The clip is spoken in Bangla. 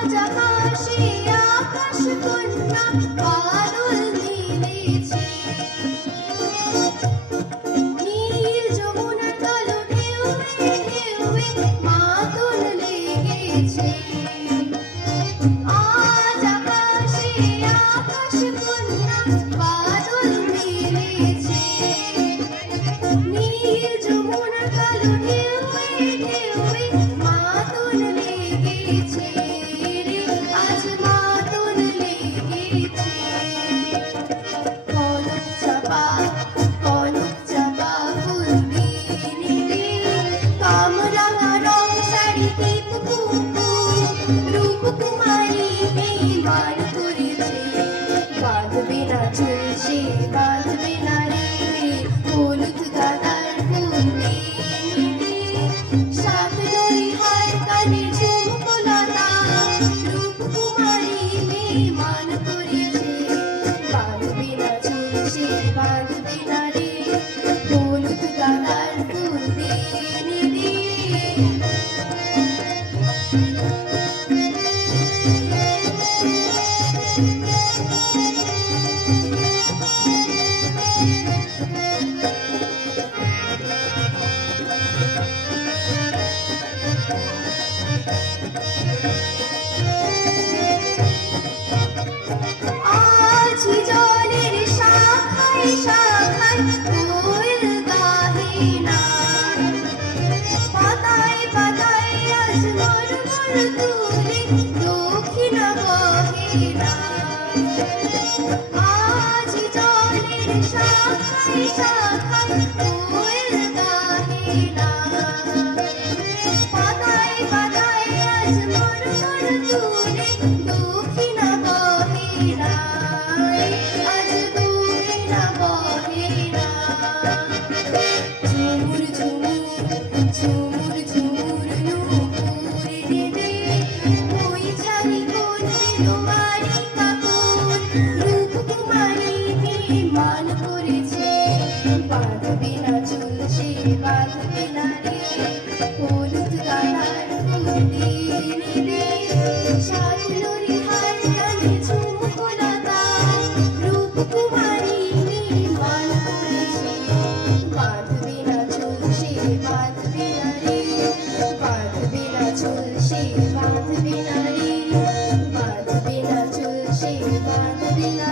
আজ আকাশে আকাশ কন্যা বাদল নেমেছে, নীল যমুনার কালো ঢেউয়ে ঢেউয়ে মাতন লেগেছে। আজ আকাশে আকাশ কন্যা বাদল নেমেছে, নীল যমুনার কালো ঢেউয়ে ঢেউয়ে মাতন লেগেছে রে, আজ মাতন লেগেছে। কনক চাপা ফুল দিয়ে নিলে, কামরাঙা রং শাড়িতে পুপু রূপকুমারী মেহমান করেছে। বাঁধবে না চুল সে বাঁধবে না রে, হলুদ গাঁদার ফুল দিয়ে নিলে, সাত নদী হার কানে ঝুমকো লতা রূপকুমারী মেহমান করেছে। বাঁধবে না চুল সে বাঁধবে না রে, হলুদ গাঁদার ফুল দিয়ে নিলে। আজ জলের শাখায় শাখায় কোয়েল গাহে না, পাতায় পাতায় আজ মরমর তুলে দক্ষিণা বহে না। আজ জলের শাখায় শাখায় কোয়েল গাহে না, পাতায় পাতায় আজ মরমর তুলে দক্ষিণা বহে না, আজ দক্ষিণা বহে না। ঝুমুর ঝুমুর ঝুমুর ঝুমুর নূপুর দেবে, ওই ছানি করবে তোমারি কাপড় রূপকুমারী মেহমান করেছে। বাঁধবে না চুল সে বাঁধবে না রে, হলুদ গাঁদার ফুল দিয়ে নিলে, সাত নদী হার কানে ঝুমকো লতা রূপকুমারী মেহমান করেছে। বাঁধবে না চুল সে বাঁধবে না রে, বাঁধবে না চুল সে বাঁধবে না রে, বাঁধবে না চুল সে বাঁধবে না